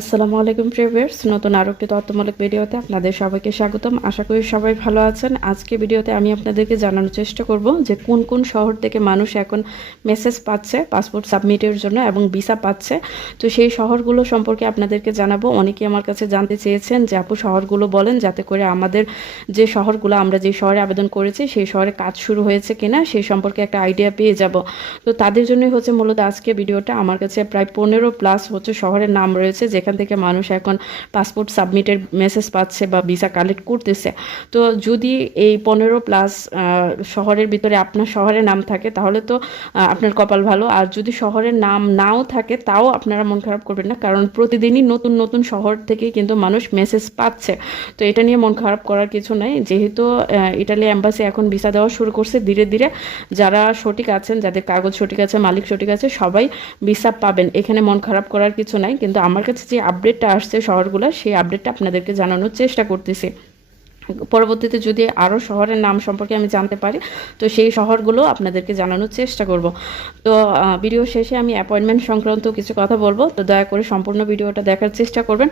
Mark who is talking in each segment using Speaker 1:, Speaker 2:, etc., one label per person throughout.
Speaker 1: আসসালামু আলাইকুম প্রিভিয়ার্স নতুন আরও একটি তথ্যমূলক ভিডিওতে আপনাদের সবাইকে স্বাগতম। আশা করি সবাই ভালো আছেন। আজকে ভিডিওতে আমি আপনাদেরকে জানানোর চেষ্টা করব যে কোন কোন শহর থেকে মানুষ এখন মেসেজ পাচ্ছে পাসপোর্ট সাবমিটের জন্য এবং ভিসা পাচ্ছে। তো সেই শহরগুলো সম্পর্কে আপনাদেরকে জানাব। অনেকেই আমার কাছে জানতে চেয়েছেন যে, আপু, শহরগুলো বলেন যাতে করে আমাদের যে শহরগুলো, আমরা যে শহরে আবেদন করেছি, সেই শহরে কাজ শুরু হয়েছে কিনা, সেই সম্পর্কে একটা আইডিয়া পেয়ে যাব। তো তাদের জন্যই হচ্ছে মূলত আজকে ভিডিওটা। আমার কাছে প্রায় পনেরো প্লাস হচ্ছে শহরের নাম রয়েছে, যেখান থেকে মানুষ এখন পাসপোর্ট সাবমিটের মেসেজ পাচ্ছে বা ভিসা কালেক্ট করতেছে। তো যদি এই পনেরো প্লাস শহরের ভিতরে আপনার শহরের নাম থাকে, তাহলে তো আপনার কপাল ভালো। আর যদি শহরের নাম নাও থাকে, তাও আপনারা মন খারাপ করবেন না। কারণ প্রতিদিনই নতুন নতুন শহর থেকে কিন্তু মানুষ মেসেজ পাচ্ছে। তো এটা নিয়ে মন খারাপ করার কিছু নাই। যেহেতু ইটালি অ্যাম্বাসি এখন ভিসা দেওয়া শুরু করছে ধীরে ধীরে। যারা সঠিক আছেন, যাদের কাগজ সঠিক আছে, মালিক সঠিক আছে, সবাই ভিসা পাবেন। এখানে মন খারাপ করার কিছু নাই। কিন্তু আমার কাছে যে আপডেটটা আসছে শহরগুলো সেই আপডেটটা আপনাদেরকে জানানোর চেষ্টা করতেছি। পরবর্তীতে যদি আরও শহরের নাম সম্পর্কে আমি জানতে পারি, তো সেই শহরগুলো আপনাদেরকে জানানোর চেষ্টা করব। তো ভিডিও শেষে আমি অ্যাপয়েন্টমেন্ট সংক্রান্ত কিছু কথা বলব, তো দয়া করে সম্পূর্ণ ভিডিওটা দেখার চেষ্টা করবেন।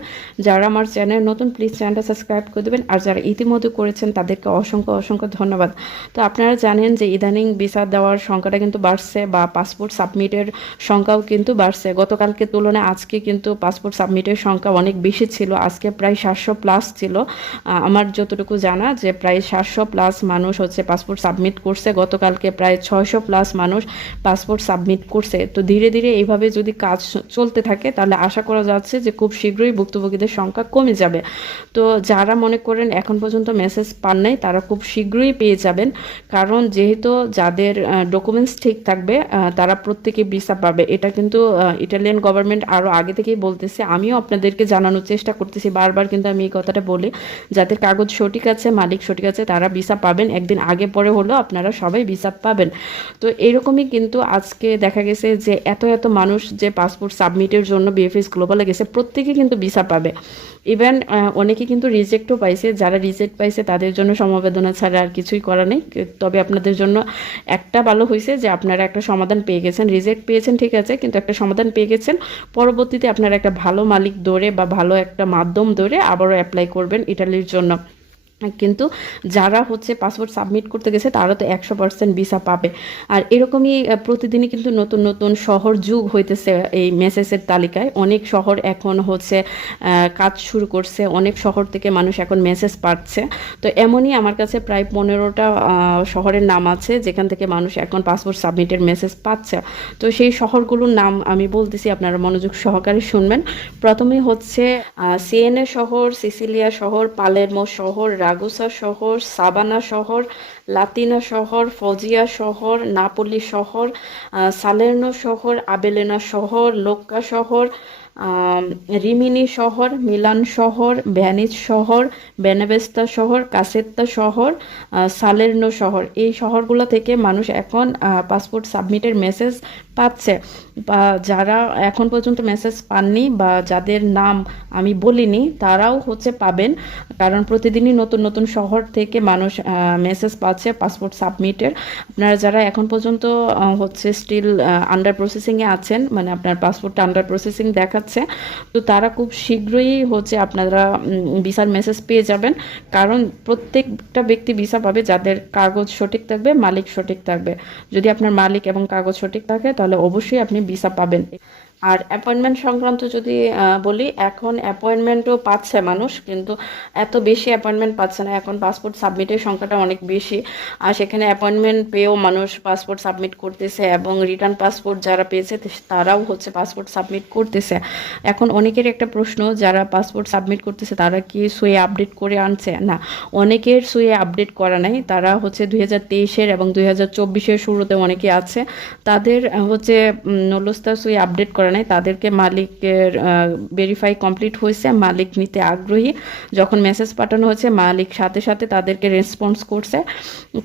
Speaker 1: যারা আমার চ্যানেল নতুন প্লিজ চ্যানেলটা সাবস্ক্রাইব করে দেবেন। আর যারা ইতিমধ্যে করেছেন, তাদেরকে অসংখ্য অসংখ্য ধন্যবাদ। তো আপনারা জানেন যে ইদানিং ভিসা দেওয়ার সংখ্যাটা কিন্তু বাড়ছে বা পাসপোর্ট সাবমিটের সংখ্যাও কিন্তু বাড়ছে। গতকালকে তুলনায় আজকে কিন্তু পাসপোর্ট সাবমিটের সংখ্যা অনেক বেশি ছিল। আজকে প্রায় সাতশো প্লাস ছিল। আমার যতটুকু যতটুকু জানা যে প্রায় সাতশো প্লাস মানুষ হচ্ছে পাসপোর্ট সাবমিট করছে। গতকালকে প্রায় ছয়শো প্লাস মানুষ পাসপোর্ট সাবমিট করছে। তো ধীরে ধীরে এইভাবে যদি কাজ চলতে থাকে, তাহলে আশা করা যাচ্ছে যে খুব শীঘ্রই ভুক্তভোগীদের সংখ্যা কমে যাবে। তো যারা মনে করেন এখন পর্যন্ত মেসেজ পান নাই, তারা খুব শীঘ্রই পেয়ে যাবেন। কারণ যেহেতু যাদের ডকুমেন্টস ঠিক থাকবে তারা প্রত্যেকে ভিসা পাবে। এটা কিন্তু ইটালিয়ান গভর্নমেন্ট আরও আগে থেকেই বলতেছে। আমিও আপনাদেরকে জানানোর চেষ্টা করতেছি। বারবার কিন্তু আমি এই কথাটা বলি যাদের কাগজ সঠিক সঠিক আছে, মালিক সঠিক আছে, তারা ভিসা পাবেন। একদিন আগে পরে হলেও আপনারা সবাই ভিসা পাবেন। তো এরকমই কিন্তু আজকে দেখা গেছে যে এত এত মানুষ যে পাসপোর্ট সাবমিটের জন্য বিএফএস গ্লোবালে গেছে, প্রত্যেকে কিন্তু ভিসা পাবে। ইভেন অনেকে কিন্তু রিজেক্টও পাইছে। যারা রিজেক্ট পাইছে, তাদের জন্য সমবেদনা ছাড়া আর কিছুই করা নেই। তবে আপনাদের জন্য একটা ভালো হয়েছে যে আপনারা একটা সমাধান পেয়ে গেছেন। রিজেক্ট পেয়েছেন, ঠিক আছে, কিন্তু একটা সমাধান পেয়ে গেছেন। পরবর্তীতে আপনারা একটা ভালো মালিক ধরে বা ভালো একটা মাধ্যম ধরে আবারও অ্যাপ্লাই করবেন ইটালির জন্য। কিন্তু যারা হচ্ছে পাসপোর্ট সাবমিট করতে গেছে, তারা তো একশো পার্সেন্ট ভিসা পাবে। আর এরকমই প্রতিদিনই কিন্তু নতুন নতুন শহর যুগ হইতেছে এই মেসেজের তালিকায়। অনেক শহর এখন হচ্ছে কাজ শুরু করছে, অনেক শহর থেকে মানুষ এখন মেসেজ পাচ্ছে। তো এমনই আমার কাছে প্রায় পনেরোটা শহরের নাম আছে, যেখান থেকে মানুষ এখন পাসপোর্ট সাবমিটের মেসেজ পাচ্ছে। তো সেই শহরগুলোর নাম আমি বলতেছি, আপনারা মনোযোগ সহকারে শুনবেন। প্রথমে হচ্ছে সিএনএ শহর, সিসিলিয়া শহর পালেরমো শহর রাগুসা শহর, সাবানা শহর, লাতিনা শহর, ফজিয়া শহর, নাপলি শহর সালের্নো শহর, আবেলেনা শহর, লোক্কা শহর রিমিনি শহর, মিলান শহর, ভ্যানিস শহর, বেনাবেস্তা শহর, কাসেত্তা শহর সালের্নো শহর। এই শহরগুলো থেকে মানুষ এখন পাসপোর্ট সাবমিটের মেসেজ পাচ্ছে বা যারা এখন পর্যন্ত মেসেজ পাননি বা যাদের নাম আমি বলিনি, তারাও হচ্ছে পাবেন। কারণ প্রতিদিনই নতুন নতুন শহর থেকে মানুষ মেসেজ পাচ্ছে পাসপোর্ট সাবমিটের আপনারা যারা এখন পর্যন্ত হচ্ছে স্টিল আন্ডার প্রসেসিংয়ে আছেন মানে আপনার পাসপোর্টটা আন্ডার প্রসেসিং দেখাচ্ছে, তো তারা খুব শীঘ্রই হচ্ছে আপনারা ভিসার মেসেজ পেয়ে যাবেন। কারণ প্রত্যেকটা ব্যক্তি ভিসা পাবে যাদের কাগজ সঠিক থাকবে, মালিক সঠিক থাকবে। যদি আপনার মালিক এবং কাগজ সঠিক থাকে, তাহলে অবশ্যই আপনি ভিসা পাবেন। আর অ্যাপয়েন্টমেন্ট সংক্রান্ত যদি বলি, এখন অ্যাপয়েন্টমেন্টও পাচ্ছে মানুষ, কিন্তু এত বেশি অ্যাপয়েন্টমেন্ট পাচ্ছে না। এখন পাসপোর্ট সাবমিটের সংখ্যাটা অনেক বেশি। আর সেখানে অ্যাপয়েন্টমেন্ট পেয়েও মানুষ পাসপোর্ট সাবমিট করতেছে এবং রিটার্ন পাসপোর্ট যারা পেয়েছে, তারাও হচ্ছে পাসপোর্ট সাবমিট করতেছে। এখন অনেকের একটা প্রশ্ন, যারা পাসপোর্ট সাবমিট করতেছে, তারা কি সুয়ে আপডেট করে আনছে? না, অনেকের সুয়ে আপডেট করা নাই। তারা হচ্ছে দুই হাজার তেইশের এবং দুই হাজার চব্বিশের শুরুতে অনেকে আছে। তাদের হচ্ছে নলস্তা সুয়ে আপডেট করা নাই। তাদেরকে মালিকের ভেরিফাই কমপ্লিট হয়েছে। মালিক নিতে আগ্রহী। যখন মেসেজ পাঠানো হয়েছে, মালিক সাথে সাথে তাদেরকে রেসপন্স করছে।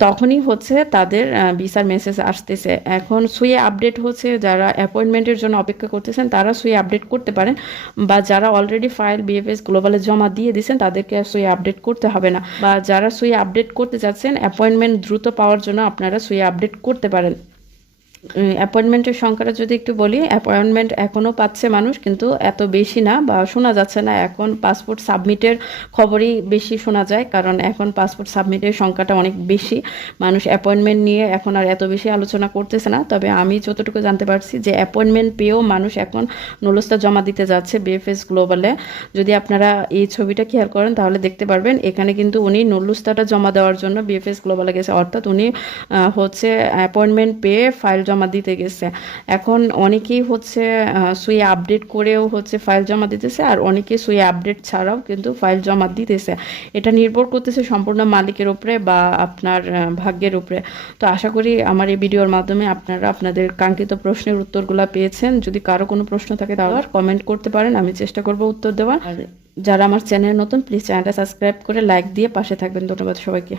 Speaker 1: তখনই হচ্ছে তাদের ভিসার মেসেজ আসতেছে। এখন সুয়ে আপডেট হচ্ছে, যারা অ্যাপয়েন্টমেন্টের জন্য অপেক্ষা করতেছেন, তারা সুয়ে আপডেট করতে পারেন। বা যারা অলরেডি ফাইল বিএফএস গ্লোবালে জমা দিয়ে দিয়েছেন, তাদেরকে সুয়ে আপডেট করতে হবে না। বা যারা সুয়ে আপডেট করতে চাচ্ছেন অ্যাপয়েন্টমেন্ট দ্রুত পাওয়ার জন্য আপনারা সুয়ে আপডেট করতে পারেন। অ্যাপয়েন্টমেন্টের সংখ্যাটা যদি একটু বলি অ্যাপয়েন্টমেন্ট এখনও পাচ্ছে মানুষ, কিন্তু এত বেশি না বা শোনা যাচ্ছে না। এখন পাসপোর্ট সাবমিটের খবরই বেশি শোনা যায়, কারণ এখন পাসপোর্ট সাবমিটের সংখ্যাটা অনেক বেশি। মানুষ অ্যাপয়েন্টমেন্ট নিয়ে এখন আর এত বেশি আলোচনা করতেছে না। তবে আমি যতটুকু জানতে পারছি যে অ্যাপয়েন্টমেন্ট পেয়েও মানুষ এখন নলস্তা জমা দিতে যাচ্ছে বিএফএস গ্লোবালে যদি আপনারা এই ছবিটা খেয়াল করেন, তাহলে দেখতে পারবেন, এখানে কিন্তু উনি নলুস্তাটা জমা দেওয়ার জন্য বিএফএস গ্লোবালে গেছে। অর্থাৎ উনি হচ্ছে অ্যাপয়েন্টমেন্ট পেয়ে ফাইল জমা দিতে গেছে। এখন অনেকেই হচ্ছে সুইয়ে আপডেট করেও হচ্ছে ফাইল জমা দিতেছে আর অনেকেই সুইয়ে আপডেট ছাড়াও কিন্তু ফাইল জমা দিতেছে। এটা নির্ভর করতেছে সম্পূর্ণ মালিকের উপরে বা আপনার ভাগ্যের উপরে। তো আশা করি আমার এই ভিডিওর মাধ্যমে আপনারা আপনাদের কাঙ্ক্ষিত প্রশ্নের উত্তরগুলো পেয়েছেন। যদি কারও কোনো প্রশ্ন থাকে তাহলে কমেন্ট করতে পারেন আমি চেষ্টা করব উত্তর দেওয়ার। আর যারা আমার চ্যানেল নতুন প্লিজ চ্যানেলটা সাবস্ক্রাইব করে লাইক দিয়ে পাশে থাকবেন। ধন্যবাদ সবাইকে।